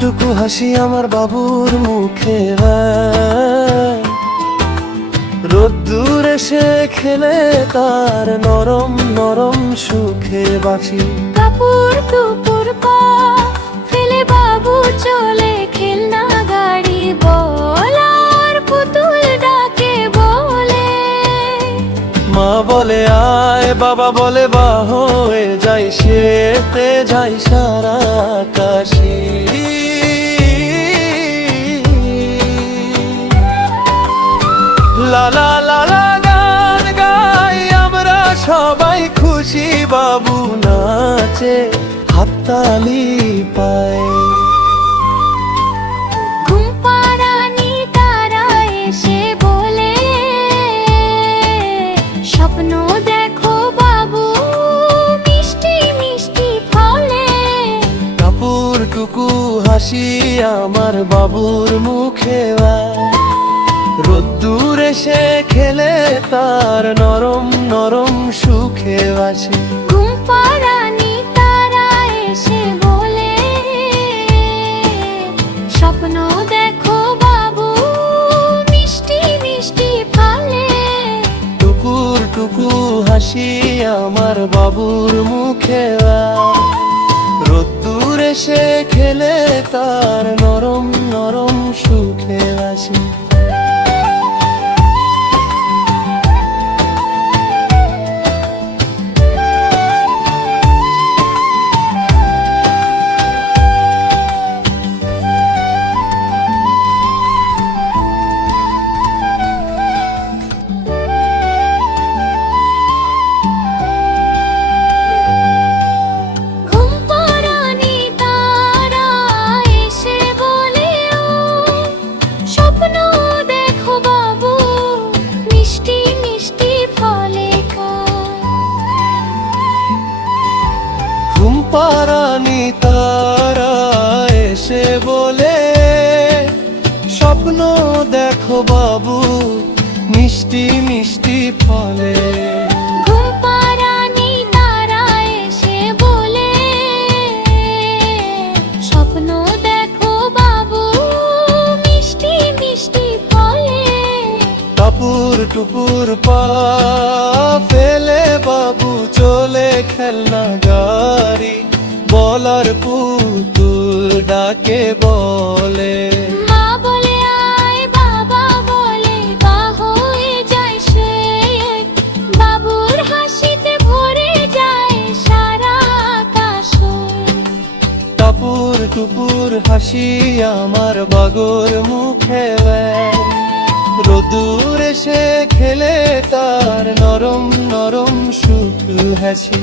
টুকু হাসি আমার বাবুর মুখে, রোদ্দুর এসে খেলে তার নরম নরম সুখে বাঁচি। কাপড় টুকুর পা ফেলে বাবু চলে খেলনা গাড়ি, বলার পুতুল ডাকে বলে। মা বলে আয়, বাবা বলে বা হয়ে যাই, সেতে যাই সারা আকাশে। লালা লালা গান গাই আমরা সবাই, খুশি বাবু নাচে হাততালি পায়। ঘুম পাড়ানি তারা এসে বলে, স্বপ্ন দেখো বাবু মিষ্টি মিষ্টি ফলে। কাপড় টুকু হাসি আমার বাবুর মুখে, রোদ্দুর এসে খেলে তার নরম নরম সুখে বাসে। ঘুম পাড়ানি তারা এসে বলে, স্বপ্ন দেখো বাবু মিষ্টি মিষ্টি ফলে। টুকুর টুকু হাসি আমার বাবুর মুখে, রোদ্দুর এসে খেলে তার নরম নরম সুখে বাসে। পারানি তারা এসে বলে, স্বপ্ন দেখো বাবু মিষ্টি মিষ্টি ফলে। ঘুম পাড়ানি তারা এসে বলে, স্বপ্ন দেখো বাবু মিষ্টি মিষ্টি ফলে। টাপুর টুপুর পা ফেলে বাবু চলে খেলনা গাড়ি, বলার পুতুল ডাকে বলে। মা বলে আয়, বাবা বলে বা হয়ে যায় সে, বাবুর হাসিতে ভরে যায় সারা আকাশ। টাপুর টুপুর হাসি আমার বাগর মুখে, রোদ্দুর এসে খেলে তার নরম নরম সুখ হাসি।